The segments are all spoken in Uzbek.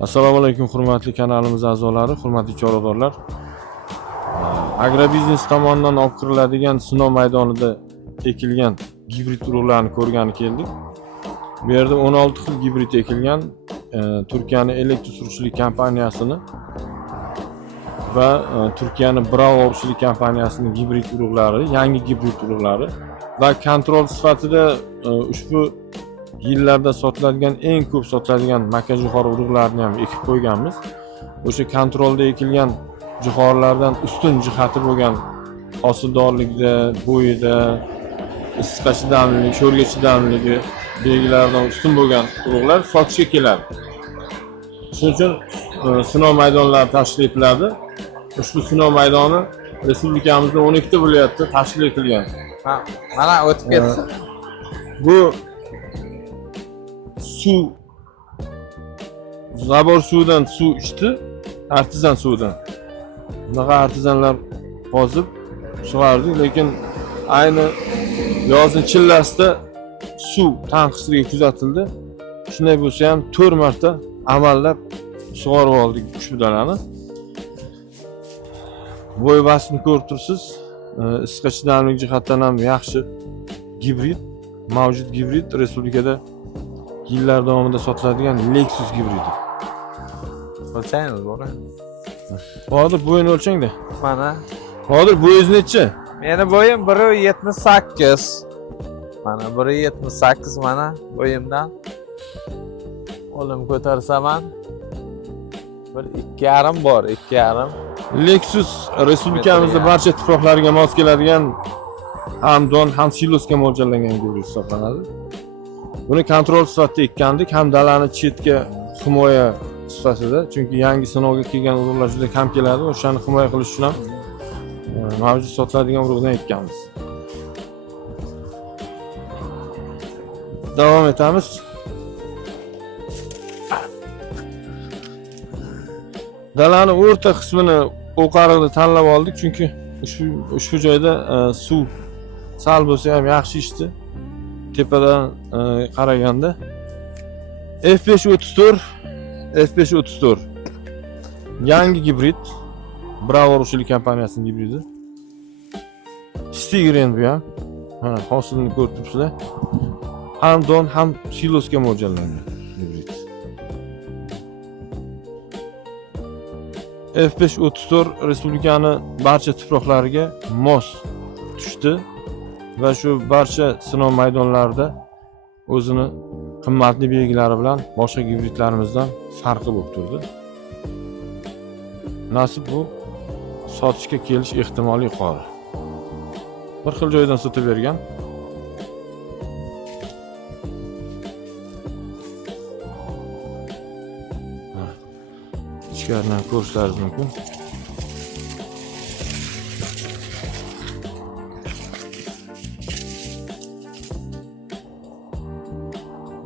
Assalomu alaykum hurmatli kanalimiz a'zolari, hurmatli chorvadorlar. Agrobiznes tomonidan olib kiriladigan sinov maydonida ekilgan gibrid urug'larni ko'rgani keldik. Bu yerda 16 xil gibrid ekilgan, Turkiyaning elektrosuruvchilik kompaniyasini va Turkiyaning Bravo urug'chilik kompaniyasining gibrid urug'lari, yangi gibrid urug'lari va kontrol sifatida ushbu yillarda sotiladigan eng ko'p sotiladigan makkajo'xori urug'larini ham ekib qo'yganmiz. O'sha kontrolda ekilgan jo'xorilardan ustun jihati bo'lgan hosildorlikda, bo'yida, issiqqa chidamliligi, sho'rga chidamliligi belgilaridan ustun bo'lgan urug'lar sotishga keladi. Shuning uchun sinov maydonlari tashkil etiladi. Ushbu sinov maydoni respublikamizda 12 ta viloyatda tashkil etilgan. Mana o'tib ketsin. Bu suv, zabor suvidan suv ichdi, artizan suvidan. Bunaqa artizanlar qozib sug'ardik, lekin ayni yozning chillasida suv tanqisligi kuzatildi. Shunday bo'lsa ham 4 marta amallab sug'orib oldik ushbu dalani. Bo'y basini ko'rib tursiz. Issiqqa chidamlik jihatdan ham yaxshi gibrid, mavjud gibrid respublikada yillar davomida sotiladigan Lexus gibridi. O'lchaymiz buni. Hozir bo'yini o'lchangda. Mana. Hozir bo'yingiz necha? Meni bo'yim 1.78. Mana 1.78 mana bo'yimdan. Qo'lim ko'tarsam ham 1.2,5 bor, 2,5. Lexus respublikamizda barcha tuproqlarga mos keladigan ham don, ham silosga mo'ljallangan gibrid hisoblanadi. Buni kontrol sifatida ekkandik, ham dalani chetga himoya sifatida, chunki yangi sinovga kelgan urug'lar juda kam keladi, o'shani himoya qilish uchun ham mavjud sotiladigan urug'dan ekkanmiz. Davom etamiz. Dalani o'rta qismini o'qariqda tanlab oldik, chunki ushbu joyda suv sal bo'lsa ham yaxshi ichdi. Tepadan qaraganda F534 yangi gibrid, Bravo urug'chilik kompaniyasining gibridi. Stigren bu ham. Mana hosilni ko'rib turibsizlar. Ham don, ham silosga mo'ljallangan gibrid. F534 respublikani barcha tuproqlariga mos tushdi va shu barcha sinov maydonlarida o'zini qimmatli belgilari bilan boshqa gibridlarimizdan farqi bo'lib turdi. Nasib bu sotishga kelish ehtimoli yuqori. Bir xil joydan sotib bergan. Ichkaridan ko'rishlaringiz mumkin.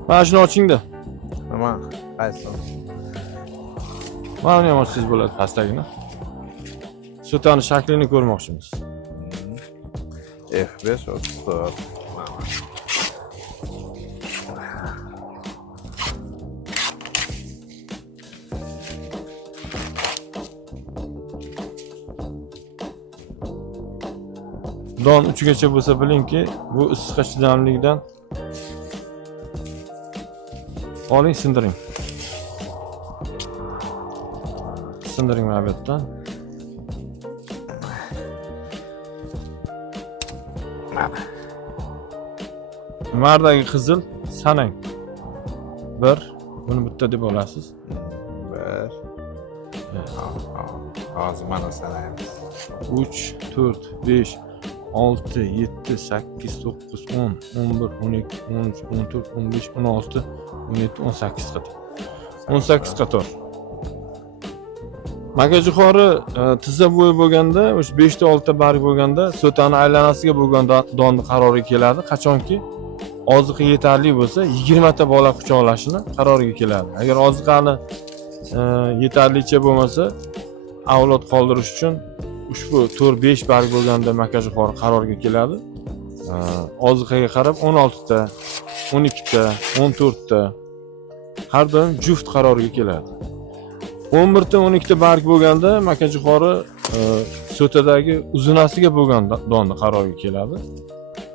Mana shuni ochingda. Nima? Qaysi? Mana ham ochsangiz bo'ladi pastdagini. Sutani shaklini ko'rmoqchimiz. F534. Don uchigacha bo'lsa bilingki, bu issiqqa chidamlilikdan oling, sindiring. Sindiring mana bu yerdan. Mardagi qizil sanang. 1, buni bitta deb olasiz. 1. Hozir mana sanaymiz. 3, 4, 5, 6, 7, 8, 9, 10, 11, 12, 13, 14, 15, 16, 17, 18 qator. 18 qator. Makkajo'xori tizza bo'yi bo'lganda, o'sha 5 ta 6 ta barg bo'lganda, so'tani aylanasiga bo'lgan donni qaroriga keladi. Qachonki oziqa yetarli bo'lsa, 20 ta bola quchoqlashini qaroriga keladi. Agar oziqani yetarlicha bo'lmasa, avlod qoldirish uchun ushbu 4-5 barg bo'lganda makkajo'xori qaroriga keladi. Oziqaga qarab 16 ta, 12 ta, 14 ta har doim juft qaroriga keladi. 11 ta 12 ta barg bo'lganda makajo'xori so'tadagi uzunasiga bo'lgan donni qarorga keladi.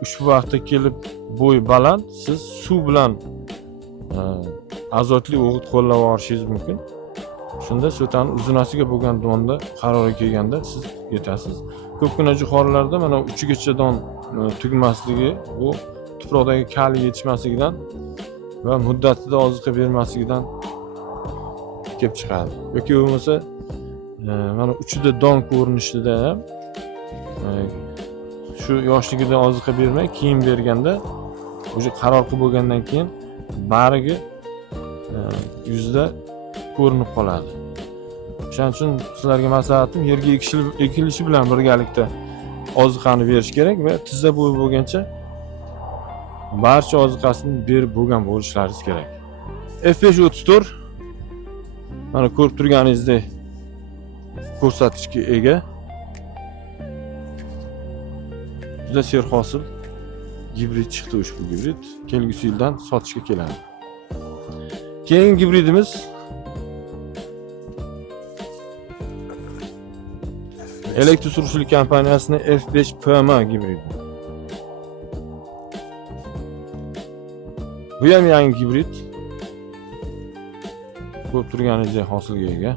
Ushbu vaqtda kelib bo'y baland, siz suv bilan azotli o'g'it qo'llab olishingiz mumkin. Shunda so'tani uzunasiga bo'lgan donda qarorga kelganda siz yetasiz. Ko'pgina jo'xorilarda mana uchigacha don tugmasligi bu tuproqdagi kaliy yetishmasligidan va muddatida oziqa bermasligidan kelib chiqadi. Yoki bo'lmasa mana uchida don ko'rinishida ham shu yoshligidan oziqa bermay keyin berganda o'sha qaror qilib bo'lgandan keyin barigi yuzda ko'rinib qoladi. Shuning uchun sizlarga maslahatim yerga ekilishi bilan birgalikda oziqani berish kerak va tizza bo'yi bo'lgancha barcha oziqasini berib bo'lgan bo'lishlaringiz kerak. F534 mana ko'rib turganingizdek ko'rsatkichga ega. Juda serhosil gibrid chiqdi ushbu gibrid. Kelgusi yildan sotishga keladi. Keyingi gibridimiz elektr surishchilik kompaniyasining F5PM gibridi. Bu ham yangi gibrid. Ko'rib turganingizdek hosilga ega.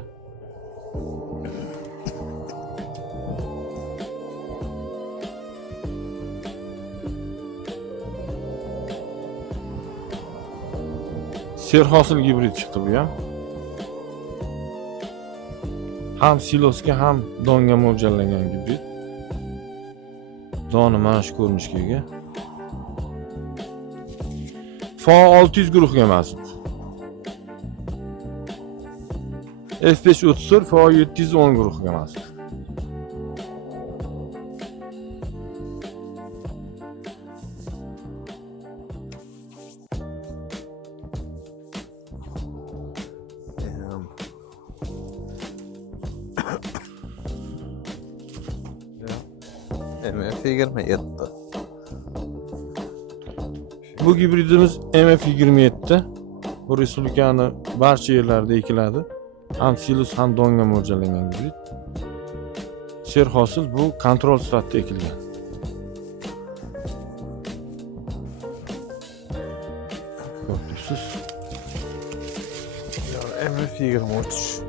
Serhosil gibrid chiqdi bu ham. Ham silosga ham donga mo'ljallangan gibrid. Doni mana shu ko'rinishga ega. F600 guruhga mansub. F534 F710 guruhga mansub. MF27. Bu gibridimiz MF27. Bu respublikani barcha yerlarida ekiladi. Ham silos ham donga mo'ljallangan gibrid. Serhosil bu kontrol sifatida ekilgan. Ko'ribsiz. MF23.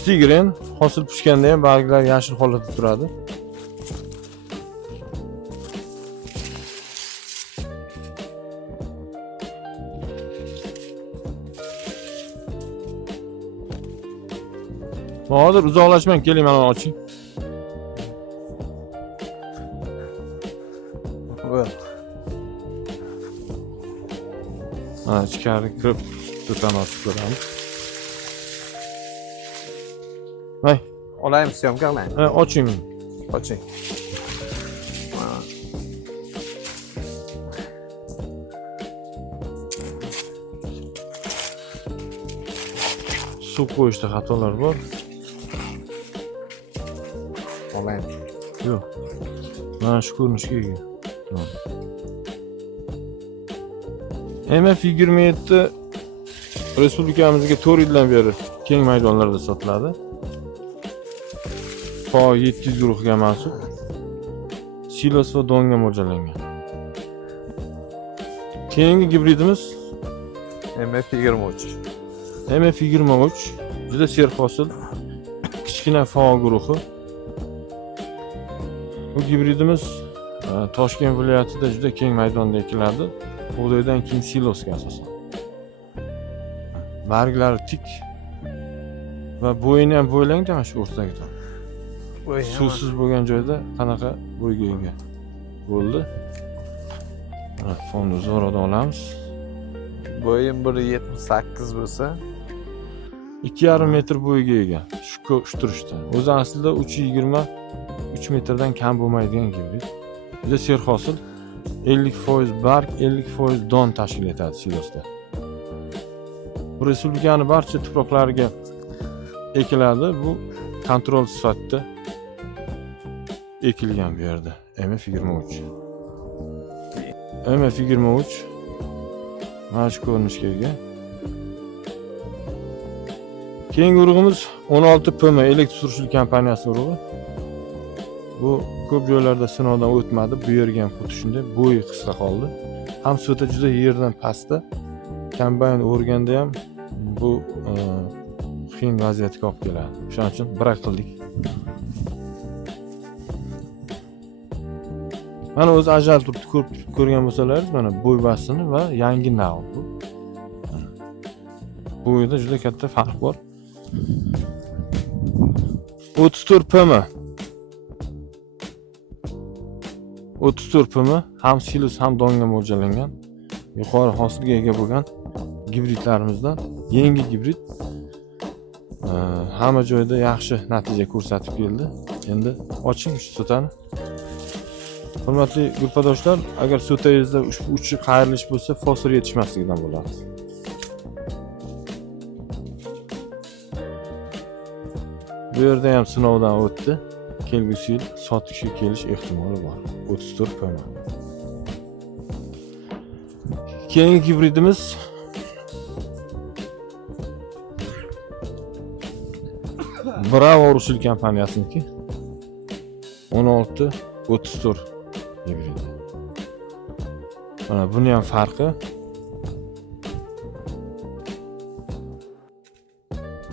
Stigren hosil pishganda ham barglar yashil holatda turadi. Hozir uzoqlashmang, keling mana oching. Mana ichkari kirib so'tani ochib ko'ramiz. Hay, Olaymi, syomka qilaymi? oching. Oching. Suv qo'yishda xatolar bor. Olaymi? Yo'q. Mana shu ko'rinishga ega. MF27 respublikamizga 4 yildan beri keng maydonlarda sotiladi. F700 guruhiga mansub. Silos va donga mo'ljallangan. Keyingi gibridimiz MF23. MF23 juda serhosil kichkina F guruhi. Bu gibridimiz Toshkent viloyatida juda keng maydonda ekiladi. Bug'doydan keyin silosga asosan. Barglari tik va bo'yini ham bo'ylangda mana shu o'rtaga turadi. Suvsiz bo'lgan joyda qanaqa bo'yga ega bo'ldi. Mana fonni zo'rdan olamiz. Bo'yim 1.78 bo'lsa, 2,5 metr bo'yiga ega. Shu turishda. O'zi aslida 3.20 3 metrdan kam bo'lmaydigan gibrid. Juda serhosil 50% barg, 50% don tashkil etadi silosda. Bu respublikaning barcha tuproqlariga ekiladi. Bu kontrol sifatida ekilgan bu yerda. MF23. MF23 mana shu ko'rinishga ega. Keyingi urug'imiz 16 PM elektr surishli kompaniyasi urug'i. Bu ko'p joylarda sinovdan o'tmadi. Bu yerga ham xuddi shunday bo'yi qisqa qoldi. Ham suti juda yerdan pastda. Kombayn o'rganda ham bu qiyin vaziyatga olib keladi. Shuning uchun bırak qildik. Mana o'zi ajal turibdi, ko'rgan bo'lsalaringiz, mana bo'y basini va yangi nav bu. Bo'yida juda katta farq bor. 34 PM. 34 PM ham silos ham donga mo'ljallangan. Yuqori hosilga ega bo'lgan gibridlarimizdan yangi gibrid. Hamma joyda yaxshi natija ko'rsatib keldi. Endi oching shu sutani. Hurmatli guruhdoshlar, agar sutangizda ushbu uchi qayrilish bo'lsa, fosfor yetishmasligidan bo'ladi. Bu yerda ham sinovdan o'tdi. Kelgusi yil sotishga kelish ehtimoli bor. 34 PM. Keyingi gibridimiz Bravo Rushil kompaniyasiniki. 16 34 gibridi. Mana buni ham farqi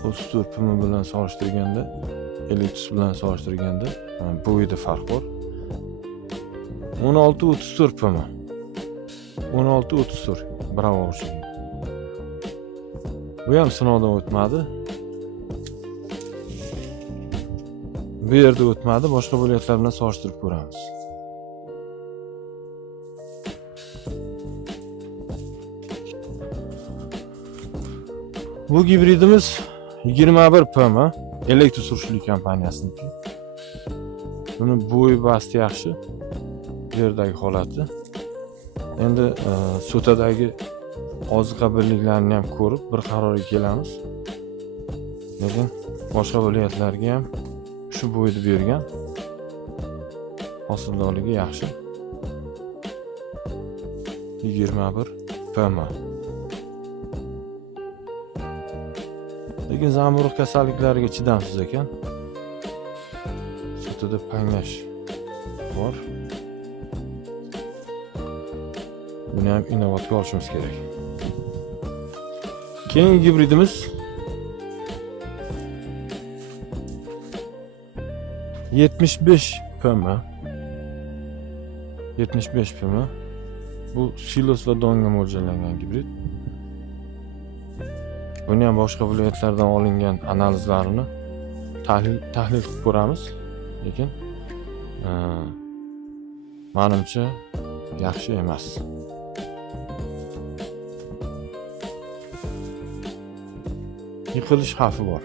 34 PM bilan solishtirganda, Electus bilan solishtirganda bo'yida farq bor. 16 34 PM. 16 34 Bravo Rushil. Bu ham sinovdan o'tmadi. Bu yerda o'tmadi, boshqa bo'layotlar bilan solishtirib ko'ramiz. Bu gibridimiz 21 PM elektr surishli kompaniyasiniki. Buni bo'yi basti yaxshi. Bu yerdagi holati. Endi sutadagi oziqa birliklarini ham ko'rib bir qarorga kelamiz. Lekin boshqa bo'layotlarga ham shu bo'yda bergan. Hosildorligi yaxshi. 21 PM. Lekin zamburug' kasalliklariga chidamsiz ekan. Sutida panglash bor. Buni ham inobatga olishimiz kerak. Keyingi gibridimiz 75 PM. 75 PM. Bu silos va donga mo'ljallangan gibrid. Buni ham boshqa viloyatlardan olingan analizlarini tahlil qilib ko'ramiz. Lekin menimcha yaxshi emas. Yiqilish xavfi bor.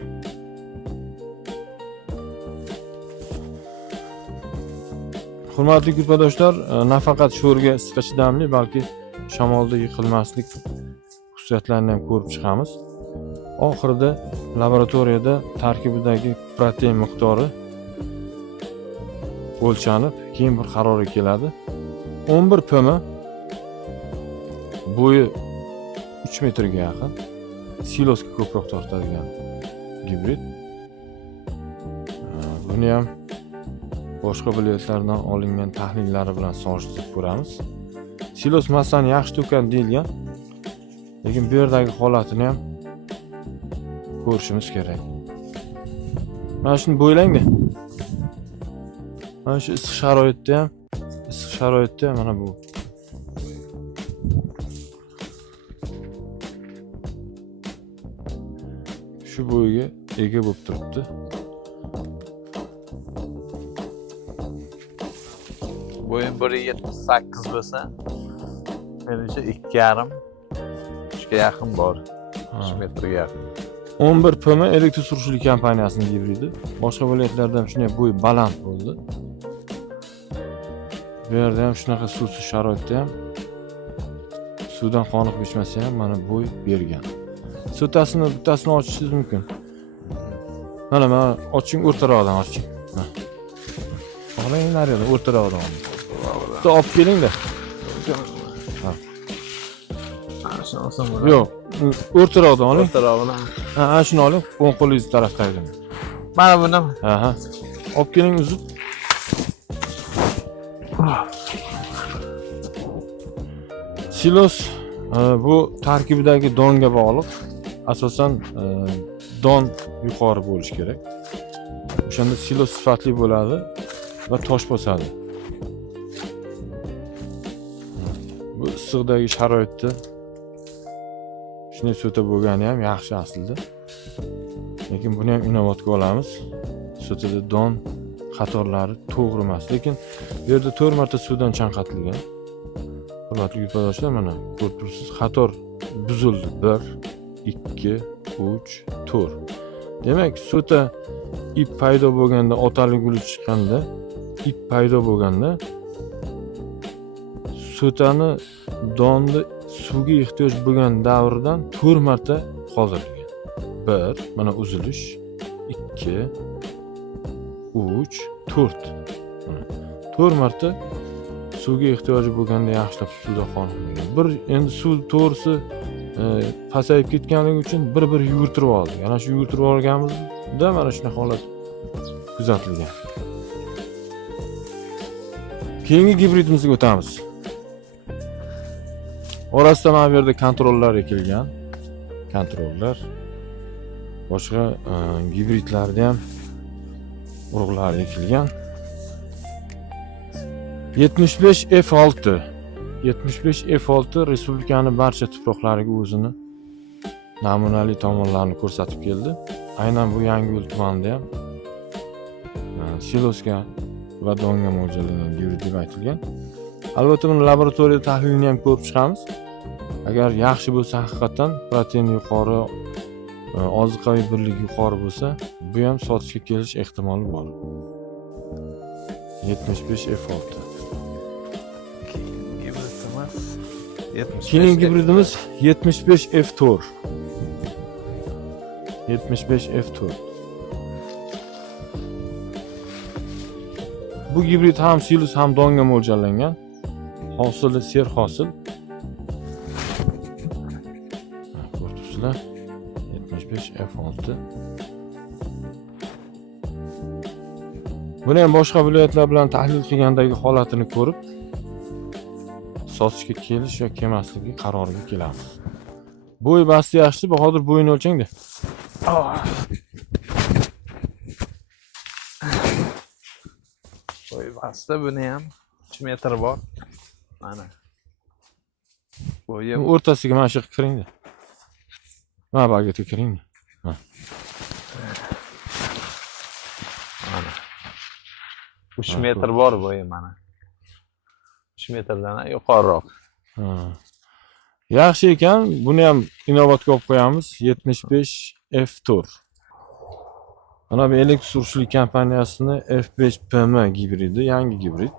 Hurmatli guruhdoshlar, nafaqat sho'rga issiqqa chidamli, balki shamolda yiqilmaslik xususiyatlarini ham ko'rib chiqamiz. Oxirida laboratoriyada tarkibidagi protein miqdori o'lchanib, keyin bir qarorga keladi. 11 PM bo'yi 3 metrga yaqin, silosga ko'proq tortadigan gibrid. Buni ham boshqa viloyatlardan olingan tahlillari bilan solishtirib ko'ramiz. Silos massani yaxshi to'kan deyilgan. Lekin bu yerdagi holatini ham ko'rishimiz kerak. Mana shuni bo'ylangda. Mana shu issiq sharoitda ham mana bu. Shu bo'yiga ega bo'lib turibdi. Bo'yim 1.78 bo'lsa, menimcha 2,5 3ga yaqin bor. 3 metrga yaqin. 11 PM elektr surishli kompaniyasining gibridi. Boshqa viloyatlarda ham shunday bo'y baland bo'ldi. Bu yerda ham shunaqa suvsiz sharoitda ham suvdan qoniq bichmasa ham mana bo'y bergan. Sutasini bittasini ochishingiz mumkin. Mana oching o'rtaroqdan oching. Oling naryoqdan o'rtaroqdan oling. Bitta olib keling-da. Shuni olsam bo'ladi. Yo'q, o'rtaroqdan oling. O'rtarog'idan. Ha, shuni oling. O'ng qo'lingiz tarafdagi. Mana buni. Aha. Olib keling uzib. Silos bu tarkibidagi donga bog'liq. Asosan don yuqori bo'lishi kerak. O'shanda silos sifatli bo'ladi va tosh bosadi. Bu issiqdagi sharoitda shunday so'ta bo'lgani ham yaxshi aslida. Lekin buni ham inobatga olamiz. So'tada don qatorlari to'g'ri emas, lekin bu yerda 4 marta suvdan chanqatilgan. Hurmatli yurtdoshlar, mana ko'rib turibsiz, qator buzildi. 1, 2, 3, 4. Demak, so'ta ip paydo bo'lganda, otalik guli chiqqanda, ip paydo bo'lganda so'tani donni suvga ehtiyoj bo'lgan davrdan 4 marta qoldirilgan. 1, mana uzilish, 2, 3, 4. 4 marta suvga ehtiyoji bo'lganda yaxshilab suvda qoldirgan. Bir endi suv to'g'risi pasayib ketganligi uchun bir yugurtirib oldik. Ana shu yugurtirib olganimizda mana shunday holat kuzatilgan. Keyingi gibridimizga o'tamiz. Orasida mana bu yerda kontrollar ekilgan. Kontrollar. Boshqa gibridlarda ham urug'lar ekilgan. 75 F6. 75 F6 respublikaning barcha tuproqlariga o'zini namunali tomonlarini ko'rsatib keldi. Aynan bu Yangiyo'l tumanida ham silosga va donga mo'ljallangan gibrid deb aytilgan. Albatta buni laboratoriyada tahlilini ham ko'rib chiqamiz. Agar yaxshi bo'lsa, haqiqatan protein yuqori, oziqaviy birlik yuqori bo'lsa, bu ham sotishga kelish ehtimoli bor. 75 F6. Keyin gibridimiz 75 F4. 75 F4. Bu gibrid ham silos ham donga mo'ljallangan. Hosili ser hosil. Ko'ribsizlar? 75 F6. Buni ham boshqa viloyatlar bilan tahlil qilgandagi holatini ko'rib, sotishga kelish yoki kelmasligi qaroriga kelamiz. Bo'y basti yaxshi, Bahodir bo'yini o'lchangda. Bo'y basti buni ham 3 metr bor. Mana. Bo'yi o'rtasiga mana shu yoqqa kiringda. Mana bu yerga kiringda. mana. 3 metr bor bo'yi mana. 3 metrdan yuqoriroq. Yaxshi ekan, buni ham inobatga olib qo'yamiz. 75 F4. Mana bu elektr surishlik kompaniyasining F5PM gibridi, yangi gibrid.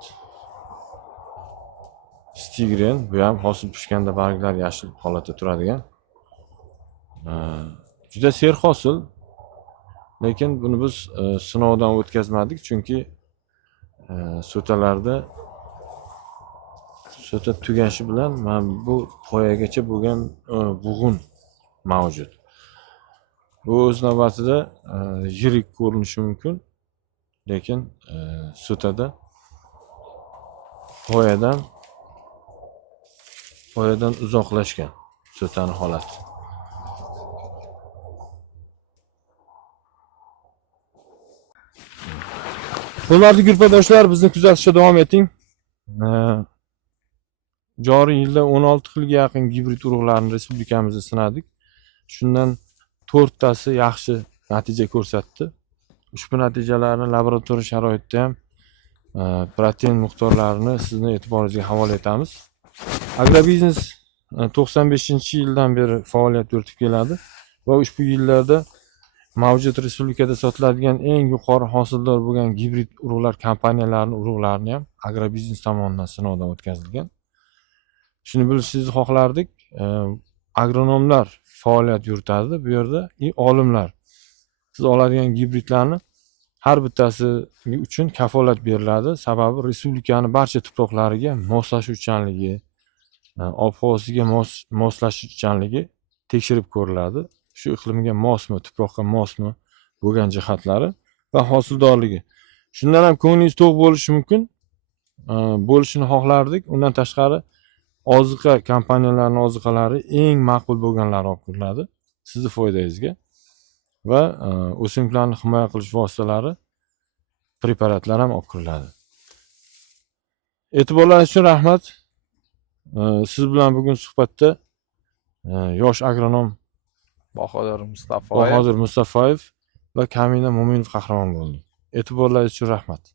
Stigren, bu ham hosil pishganda barglar yashil holatda turadigan. Juda ser hosil. Lekin buni biz sinovdan o'tkazmadik, chunki so'talarda so'ta tugashi bilan mana bu poyagacha bo'lgan bug'un mavjud. Bu o'z navbatida yirik ko'rinishi mumkin, lekin so'tada poyadan uzoqlashgan so'tani holati. Hurmatli yurtdoshlar, bizni kuzatishda davom eting. Joriy yilda 16 xilga yaqin gibrid urug'larni respublikamizda sinadik. Shundan 4 tasi yaxshi natija ko'rsatdi. Ushbu natijalarni laboratoriya sharoitida ham protein miqdorlarini sizni e'tiboringizga havola etamiz. Agrobiznes 95-yildan beri faoliyat yuritib keladi va ushbu yillarda mavjud respublikada sotiladigan eng yuqori hosildor bo'lgan gibrid urug'lar kompaniyalarining urug'larini ham Agrobiznes tomonidan sinovdan o'tkazilgan. Shuni bilishingizni xohlardik. Agronomlar faoliyat yuritadi bu yerda, olimlar. siz oladigan gibridlarni har bittasi uchun kafolat beriladi. Sababi respublikani barcha tuproqlariga moslashuvchanligi, ob-havosiga moslashuvchanligi tekshirib ko'riladi. Shu iqlimga mosmi, tuproqqa mosmi bo'lgan jihatlari va hosildorligi. Shundan ham ko'nglingiz to'q bo'lishi mumkin. Bo'lishini xohlardik. Undan tashqari oziqa kompaniyalarining oziqalari eng ma'qul bo'lganlari olib kiriladi sizni foydangizga va o'simliklarni himoya qilish vositalari, preparatlar ham olib kiriladi. E'tiborlaringiz uchun rahmat. Siz bilan bugun suhbatda yosh agronom Bahodir Mustafoyev va Kamina Mo'minov qahramon bo'ldi. E'tiborlaringiz uchun rahmat.